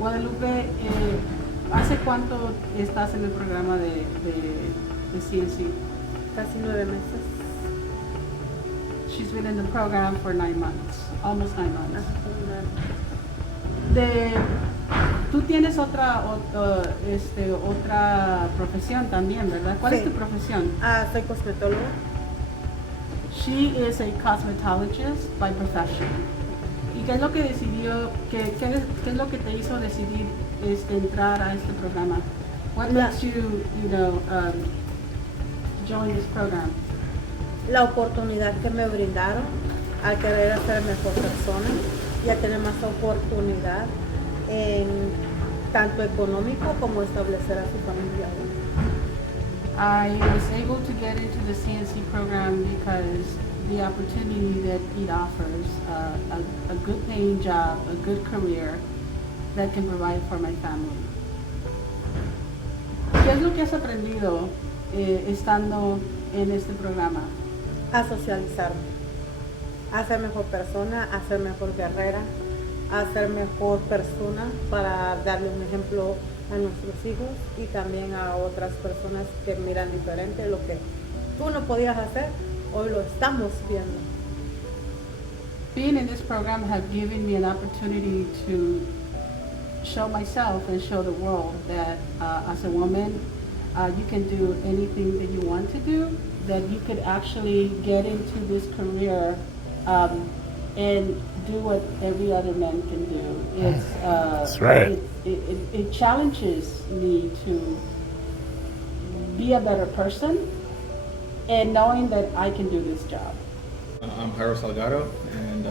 Guadalupe, ¿hace cuánto estás en el programa de CNC? Casi 9 meses. She's been in the program for 9 months, almost 9 months. Tú tienes otra profesión también, ¿verdad? ¿Cuál es tu profesión? Soy cosmetóloga. She is a cosmetologist by profession. ¿Y qué es lo que decidió, qué es lo que te hizo decidir entrar a este programa? What makes you, join this program? La oportunidad que me brindaron al querer ser mejor persona y a tener más oportunidad en tanto económico como establecer a su familia. I was able to get into the CNC program because the opportunity that it offers, a good paying job, a good career that can provide for my family. ¿Qué es lo que has aprendido estando en este programa? A socializarme, a ser mejor persona, a ser mejor guerrera, a ser mejor persona para darle un ejemplo a nuestros hijos y también a otras personas que miran diferente lo que tú no podías hacer, hoy lo estamos viendo. Being in this program has given me an opportunity to show myself and show the world that as a woman, you can do anything that you want to do, that you could actually get into this career and do what every other man can do. It's That's right. It challenges me to be a better person and knowing that I can do this job. I'm Jairo Salgado, and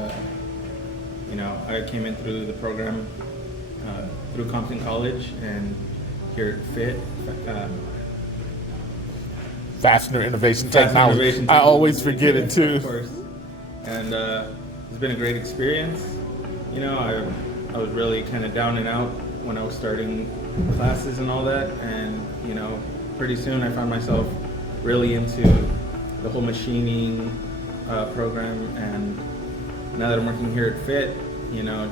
I came in through the program through Compton College and here at F.I.T. Fastener Innovation Technology. I always forget it too. Of course. And it's been a great experience. I was really kind of down and out when I was starting classes and all that, and pretty soon I found myself really into the whole machining program, and now that I'm working here at F.I.T,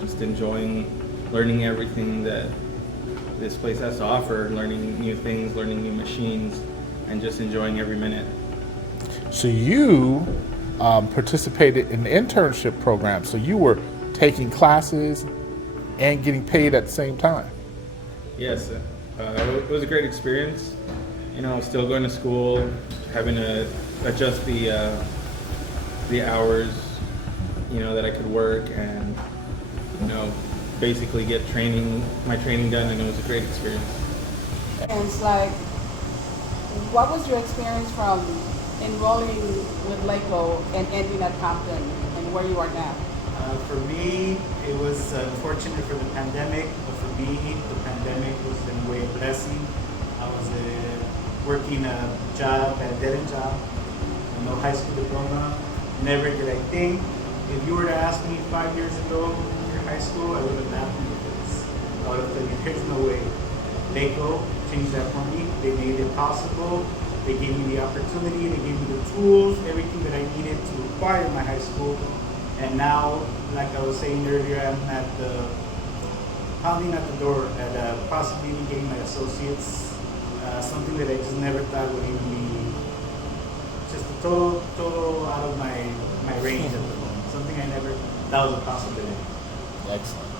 just enjoying learning everything that this place has to offer, learning new things, learning new machines, and just enjoying every minute. So you participated in the internship program, so you were taking classes and getting paid at the same time. Yes, it was a great experience. Still going to school, having to adjust the hours, that I could work, and basically get my training done, and it was a great experience. And it's like, what was your experience from enrolling with LACO and ending at Compton and where you are now? For me, it was unfortunate for the pandemic, but for me, the pandemic was in a way a blessing. I was working a job, a dead-end job, no high school diploma. Never did I think. If you were to ask me 5 years ago, your high school, I would have laughed in your face. I would have said, there's no way. LACO changed that for me. They made it possible. They gave me the opportunity. They gave me the tools, everything that I needed to acquire my high school. And now, like I was saying earlier, I'm pounding at the door at possibly getting my associates. Something that I just never thought would even be just a total out of my range at the moment. Something I never thought was a possibility. Excellent.